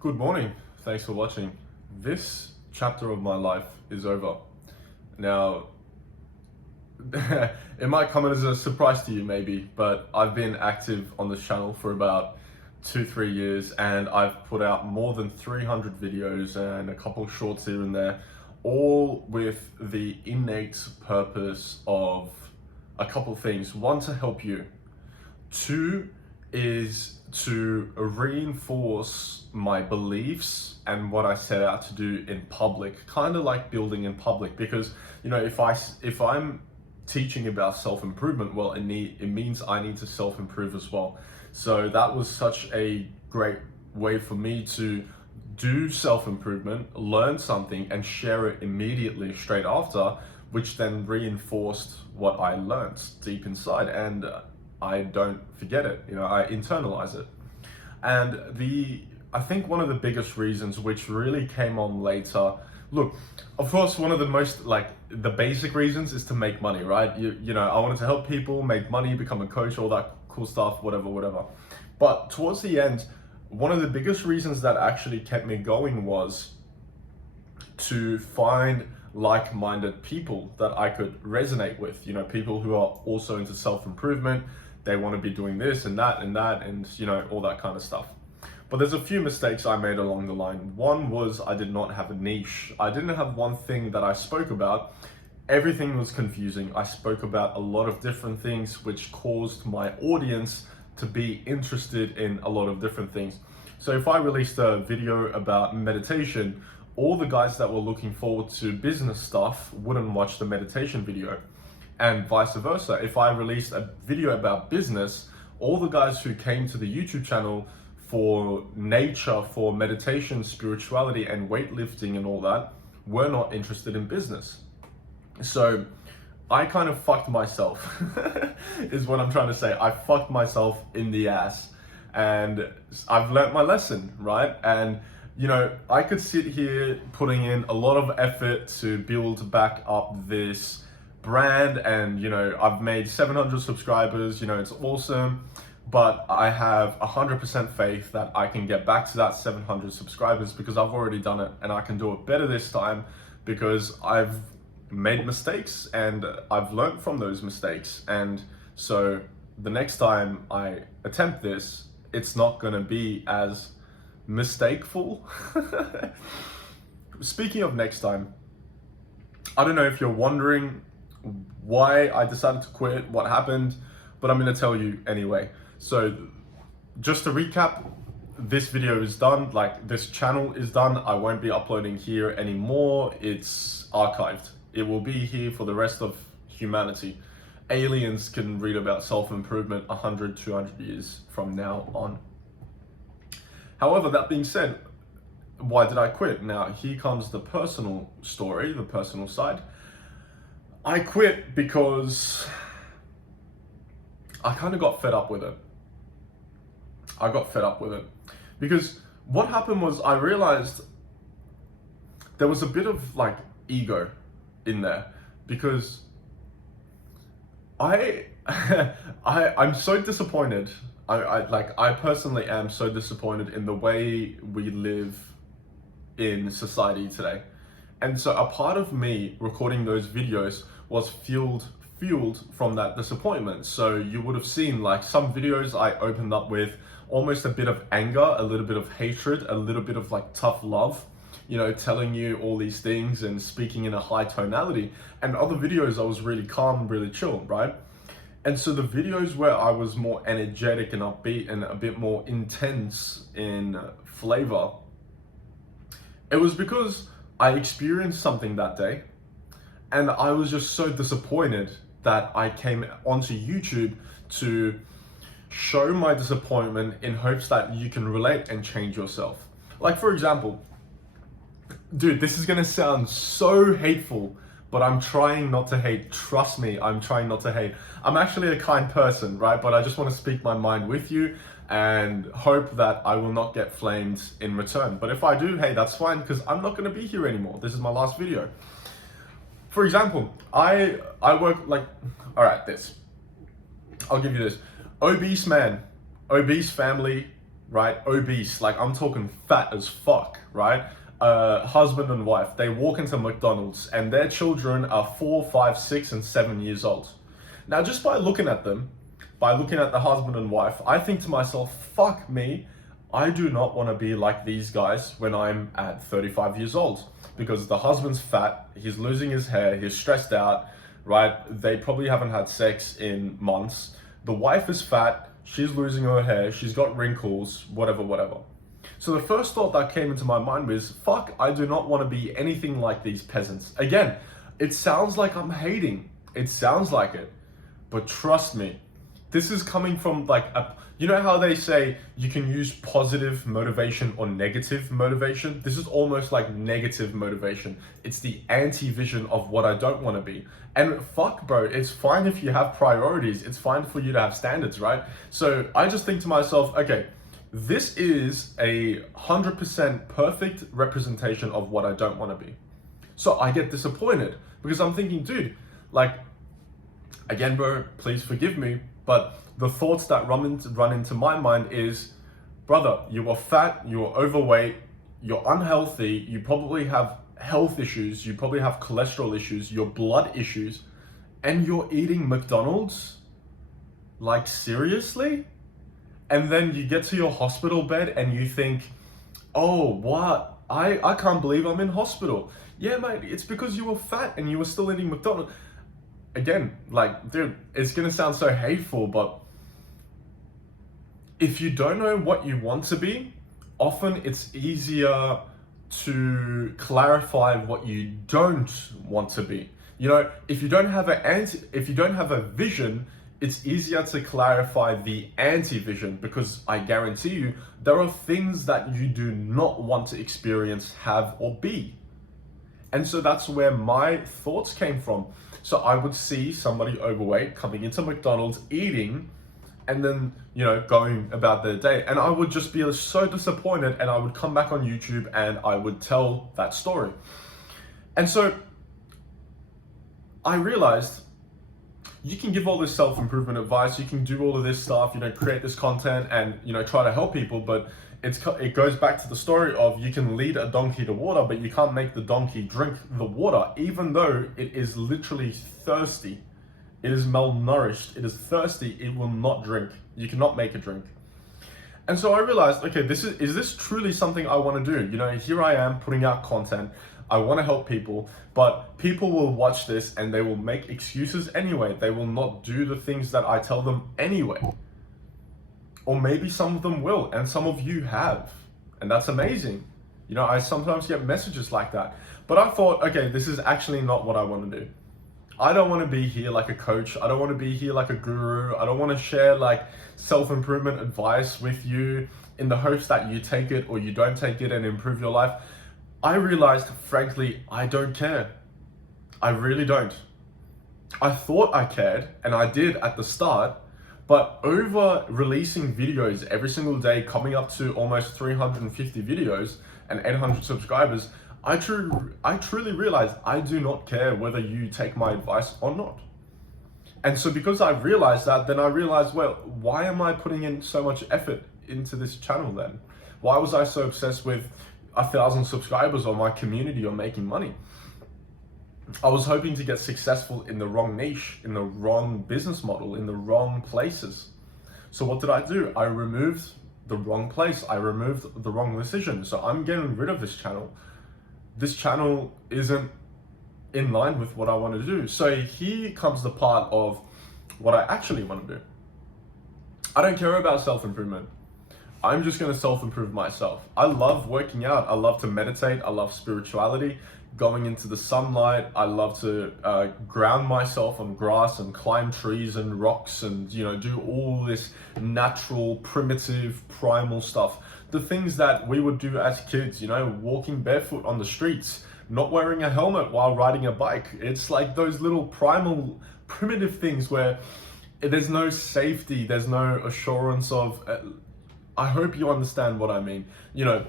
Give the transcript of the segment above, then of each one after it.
Good morning. Thanks for watching. This chapter of my life is over. Now, it might come as a surprise to you maybe, but I've been active on this channel for about 2-3 years and I've put out more than 300 videos and a couple shorts here and there, all with the innate purpose of a couple things. One, to help you. Two is to reinforce my beliefs and what I set out to do in public, kind of like building in public, because if I'm teaching about self-improvement, well, it means I need to self-improve as well. So that was such a great way for me to do self-improvement, learn something and share it immediately straight after, which then reinforced what I learned deep inside, and I don't forget it, I internalize it. And I think one of the biggest reasons, which really came on later, look, of course, one of the most, the basic reasons is to make money, right? I wanted to help people make money, become a coach, all that cool stuff, whatever. But towards the end, one of the biggest reasons that actually kept me going was to find like-minded people that I could resonate with, people who are also into self-improvement. They want to be doing this and that and all that kind of stuff. But there's a few mistakes I made along the line. One was I did not have a niche. I didn't have one thing that I spoke about. Everything was confusing. I spoke about a lot of different things, which caused my audience to be interested in a lot of different things. So if I released a video about meditation, all the guys that were looking forward to business stuff wouldn't watch the meditation video. And vice versa. If I released a video about business, all the guys who came to the YouTube channel for nature, for meditation, spirituality, and weightlifting and all that were not interested in business. So I kind of fucked myself, is what I'm trying to say. I fucked myself in the ass. And I've learnt my lesson, right? And I could sit here putting in a lot of effort to build back up this brand, and I've made 700 subscribers, it's awesome, but I have 100% faith that I can get back to that 700 subscribers because I've already done it, and I can do it better this time because I've made mistakes and I've learned from those mistakes. And so the next time I attempt this, it's not going to be as mistakeful. Speaking of next time, I don't know if you're wondering why I decided to quit, what happened, but I'm going to tell you anyway. So just to recap, this video is done, this channel is done. I won't be uploading here anymore. It's archived. It will be here for the rest of humanity. Aliens can read about self-improvement 100, 200 years from now on. However, that being said, why did I quit? Now, here comes the personal story, the personal side. I quit because I kind of got fed up with it. I got fed up with it because what happened was I realized there was a bit of ego in there, because I'm so disappointed. I personally am so disappointed in the way we live in society today. And so a part of me recording those videos was fueled from that disappointment. So you would have seen some videos I opened up with almost a bit of anger, a little bit of hatred, a little bit of tough love, telling you all these things and speaking in a high tonality. And other videos I was really calm, really chill, right? And so the videos where I was more energetic and upbeat and a bit more intense in flavor, it was because I experienced something that day, and I was just so disappointed that I came onto YouTube to show my disappointment in hopes that you can relate and change yourself. For example, dude, this is gonna sound so hateful, but I'm trying not to hate. Trust me, I'm trying not to hate. I'm actually a kind person, right? But I just want to speak my mind with you and hope that I will not get flamed in return. But if I do, hey, that's fine, because I'm not going to be here anymore. This is my last video. For example, I work all right, this. I'll give you this. Obese man, obese family, right? Obese, like I'm talking fat as fuck, right? Husband and wife, they walk into McDonald's and their children are 4, 5, 6, and 7 years old. Now, just by looking at them, by looking at the husband and wife, I think to myself, fuck me, I do not want to be like these guys when I'm at 35 years old. Because the husband's fat, he's losing his hair, he's stressed out, right? They probably haven't had sex in months. The wife is fat, she's losing her hair, she's got wrinkles, whatever, whatever. So the first thought that came into my mind was, fuck, I do not want to be anything like these peasants. Again, it sounds like I'm hating. It sounds like it. But trust me, this is coming from like you know how they say you can use positive motivation or negative motivation? This is almost like negative motivation. It's the anti-vision of what I don't want to be. And fuck, bro, it's fine if you have priorities. It's fine for you to have standards, right? So I just think to myself, okay, this is 100% perfect representation of what I don't want to be. So I get disappointed because I'm thinking, dude, like, again, bro, please forgive me, but the thoughts that run into my mind is, brother, you are fat, you are overweight, you're unhealthy, you probably have health issues, you probably have cholesterol issues, your blood issues, and you're eating McDonald's? Like, seriously? And then you get to your hospital bed and you think, oh, what? I can't believe I'm in hospital. Yeah, mate, it's because you were fat and you were still eating McDonald's. Again, like, dude, it's gonna sound so hateful, but if you don't know what you want to be, often it's easier to clarify what you don't want to be. You know, if you don't have a vision, it's easier to clarify the anti-vision, because I guarantee you there are things that you do not want to experience, have, or be. And so that's where my thoughts came from. So I would see somebody overweight coming into McDonald's eating and then, you know, going about their day. And I would just be so disappointed, and I would come back on YouTube and I would tell that story. And so I realized you can give all this self-improvement advice, you can do all of this stuff, you know, create this content and, you know, try to help people, but it goes back to the story of you can lead a donkey to water, but you can't make the donkey drink the water, even though it is literally thirsty. It is malnourished, it is thirsty, it will not drink. You cannot make it drink. And so I realized, okay, is this truly something I want to do? You know, here I am putting out content. I want to help people, but people will watch this and they will make excuses anyway. They will not do the things that I tell them anyway. Or maybe some of them will, and some of you have, and that's amazing. You know, I sometimes get messages like that. But I thought, okay, this is actually not what I want to do. I don't want to be here like a coach. I don't want to be here like a guru. I don't want to share like self-improvement advice with you in the hopes that you take it or you don't take it and improve your life. I realized, frankly, I don't care. I really don't. I thought I cared, and I did at the start, but over releasing videos every single day, coming up to almost 350 videos and 800 subscribers, I truly realized I do not care whether you take my advice or not. And so because I realized that, then I realized, well, why am I putting in so much effort into this channel then? Why was I so obsessed with 1,000 subscribers or my community or making money? I was hoping to get successful in the wrong niche, in the wrong business model, in the wrong places. So what did I do? I removed the wrong place. I removed the wrong decision. So I'm getting rid of this channel. This channel isn't in line with what I want to do. So here comes the part of what I actually want to do. I don't care about self-improvement. I'm just going to self-improve myself. I love working out. I love to meditate. I love spirituality, going into the sunlight. I love to ground myself on grass and climb trees and rocks and, you know, do all this natural, primitive, primal stuff. The things that we would do as kids, you know, walking barefoot on the streets, not wearing a helmet while riding a bike. It's like those little primal, primitive things where there's no safety, there's no assurance of... I hope you understand what I mean. You know,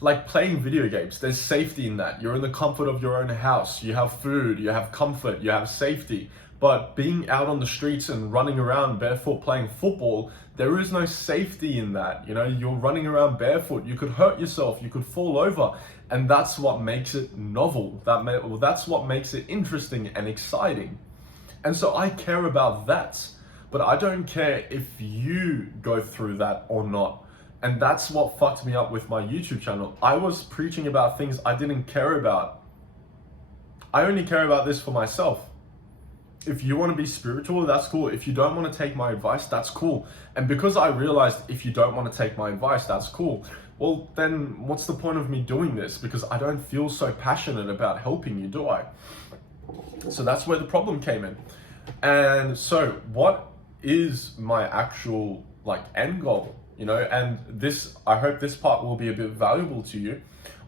like playing video games, there's safety in that. You're in the comfort of your own house. You have food, you have comfort, you have safety. But being out on the streets and running around barefoot playing football, there is no safety in that. You know, you're running around barefoot, you could hurt yourself, you could fall over. And that's what makes it novel. That's what makes it interesting and exciting. And so I care about that. But I don't care if you go through that or not. And that's what fucked me up with my YouTube channel. I was preaching about things I didn't care about. I only care about this for myself. If you want to be spiritual, that's cool. If you don't want to take my advice, that's cool. And because I realized if you don't want to take my advice, that's cool. Well, then what's the point of me doing this? Because I don't feel so passionate about helping you, do I? So that's where the problem came in. And so what is my actual end goal? You know, and this, I hope this part will be a bit valuable to you.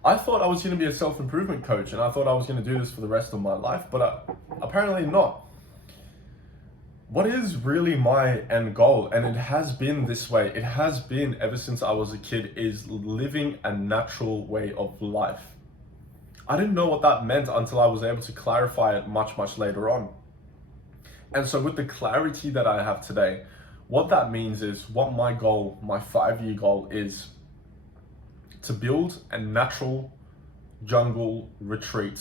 I thought I was going to be a self-improvement coach, and I thought I was going to do this for the rest of my life, but apparently not. What is really my end goal, and it has been this way, it has been ever since I was a kid, is living a natural way of life. I didn't know what that meant until I was able to clarify it much, much later on. And so with the clarity that I have today, what that means is what my goal, my 5-year goal is to build a natural jungle retreat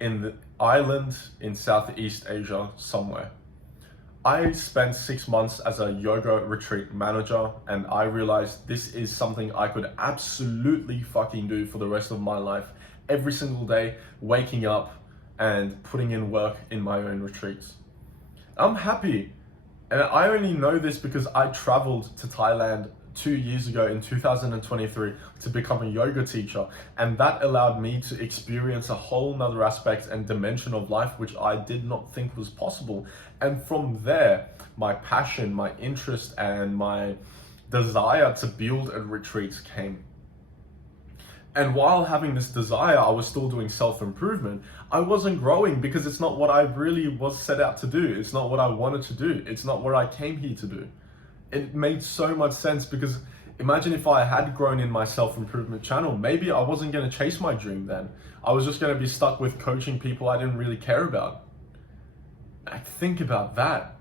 in the island in Southeast Asia somewhere. I spent 6 months as a yoga retreat manager, and I realized this is something I could absolutely fucking do for the rest of my life. Every single day, waking up and putting in work in my own retreats. I'm happy. And I only know this because I traveled to Thailand 2 years ago in 2023 to become a yoga teacher. And that allowed me to experience a whole nother aspect and dimension of life, which I did not think was possible. And from there, my passion, my interest, and my desire to build a retreat came. And while having this desire, I was still doing self-improvement. I wasn't growing because it's not what I really was set out to do. It's not what I wanted to do. It's not what I came here to do. It made so much sense because imagine if I had grown in my self-improvement channel, maybe I wasn't going to chase my dream then. I was just going to be stuck with coaching people I didn't really care about. Think about that.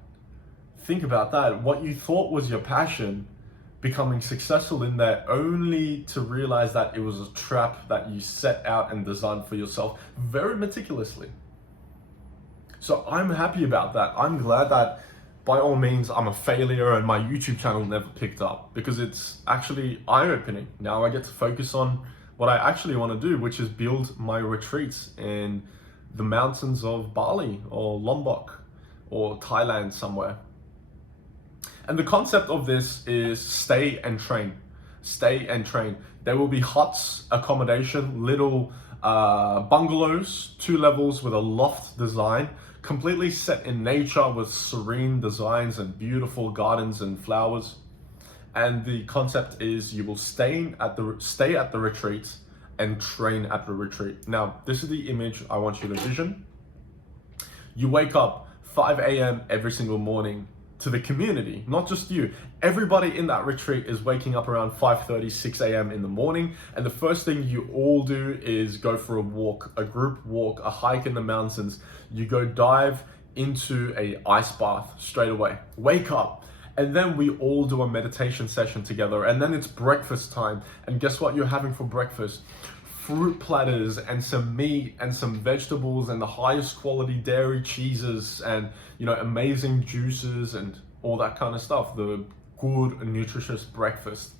Think about that. What you thought was your passion, becoming successful in there, only to realize that it was a trap that you set out and designed for yourself very meticulously. So I'm happy about that. I'm glad that by all means I'm a failure and my YouTube channel never picked up, because it's actually eye-opening. Now I get to focus on what I actually want to do, which is build my retreats in the mountains of Bali or Lombok or Thailand somewhere. And the concept of this is stay and train. Stay and train. There will be huts, accommodation, little bungalows, 2 levels with a loft design, completely set in nature with serene designs and beautiful gardens and flowers. And the concept is you will stay at the retreat and train at the retreat. Now, this is the image I want you to vision. You wake up 5 a.m. every single morning to the community, not just you. Everybody in that retreat is waking up around 5:30, 6 a.m. in the morning, and the first thing you all do is go for a walk, a group walk, a hike in the mountains. You go dive into a ice bath straight away. Wake up. And then we all do a meditation session together, and then it's breakfast time. And guess what you're having for breakfast? Fruit platters and some meat and some vegetables and the highest quality dairy cheeses and, you know, amazing juices and all that kind of stuff. The good, nutritious breakfast.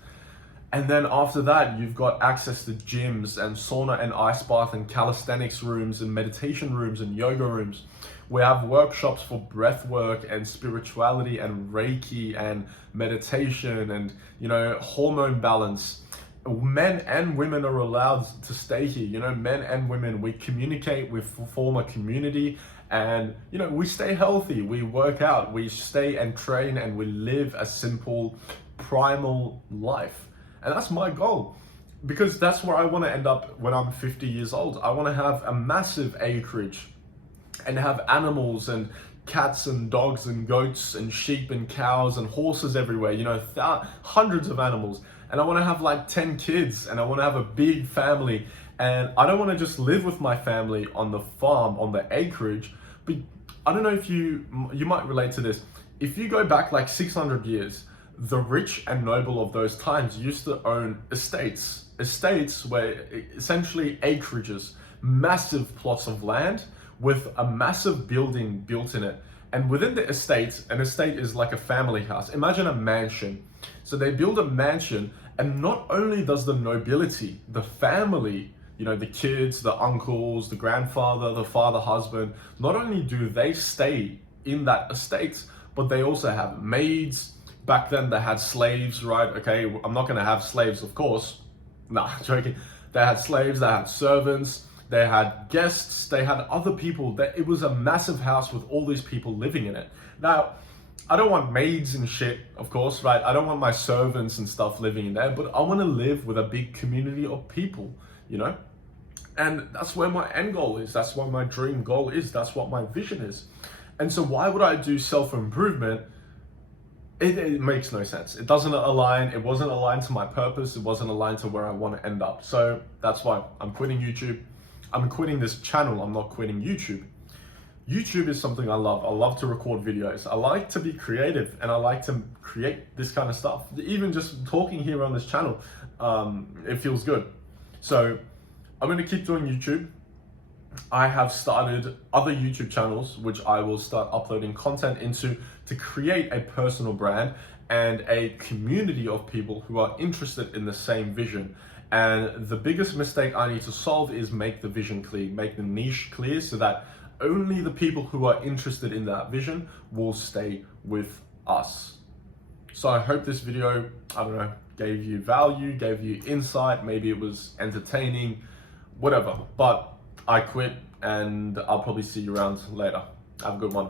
And then after that, you've got access to gyms and sauna and ice bath and calisthenics rooms and meditation rooms and yoga rooms. We have workshops for breath work and spirituality and Reiki and meditation and, you know, hormone balance. Men and women are allowed to stay here. You know, men and women, we communicate, we form a community, and, you know, we stay healthy, we work out, we stay and train, and we live a simple, primal life. And that's my goal, because that's where I want to end up when I'm 50 years old. I want to have a massive acreage and have animals and cats and dogs and goats and sheep and cows and horses everywhere, you know, hundreds of animals. And I want to have like 10 kids, and I want to have a big family. And I don't want to just live with my family on the farm, on the acreage, but I don't know if you might relate to this. If you go back like 600 years, the rich and noble of those times used to own estates. Estates were essentially acreages, massive plots of land with a massive building built in it. And within the estate, an estate is like a family house. Imagine a mansion. So they build a mansion, and not only does the nobility, the family, you know, the kids, the uncles, the grandfather, the father, husband, not only do they stay in that estate, but they also have maids. Back then they had slaves, right? Okay, I'm not gonna have slaves, of course. Nah, joking. They had slaves, they had servants, they had guests, they had other people. It was a massive house with all these people living in it. Now, I don't want maids and shit, of course, right? I don't want my servants and stuff living in there, but I want to live with a big community of people, you know? And that's where my end goal is. That's what my dream goal is. That's what my vision is. And so why would I do self-improvement? It makes no sense. It doesn't align. It wasn't aligned to my purpose. It wasn't aligned to where I want to end up. So that's why I'm quitting YouTube. I'm quitting this channel. I'm not quitting YouTube. YouTube is something I love. I love to record videos. I like to be creative, and I like to create this kind of stuff. Even just talking here on this channel, it feels good. So I'm going to keep doing YouTube. I have started other YouTube channels, which I will start uploading content into to create a personal brand and a community of people who are interested in the same vision. And the biggest mistake I need to solve is make the vision clear, make the niche clear, so that only the people who are interested in that vision will stay with us. So I hope this video, I don't know, gave you value, gave you insight, maybe it was entertaining, whatever. But I quit, and I'll probably see you around later. Have a good one.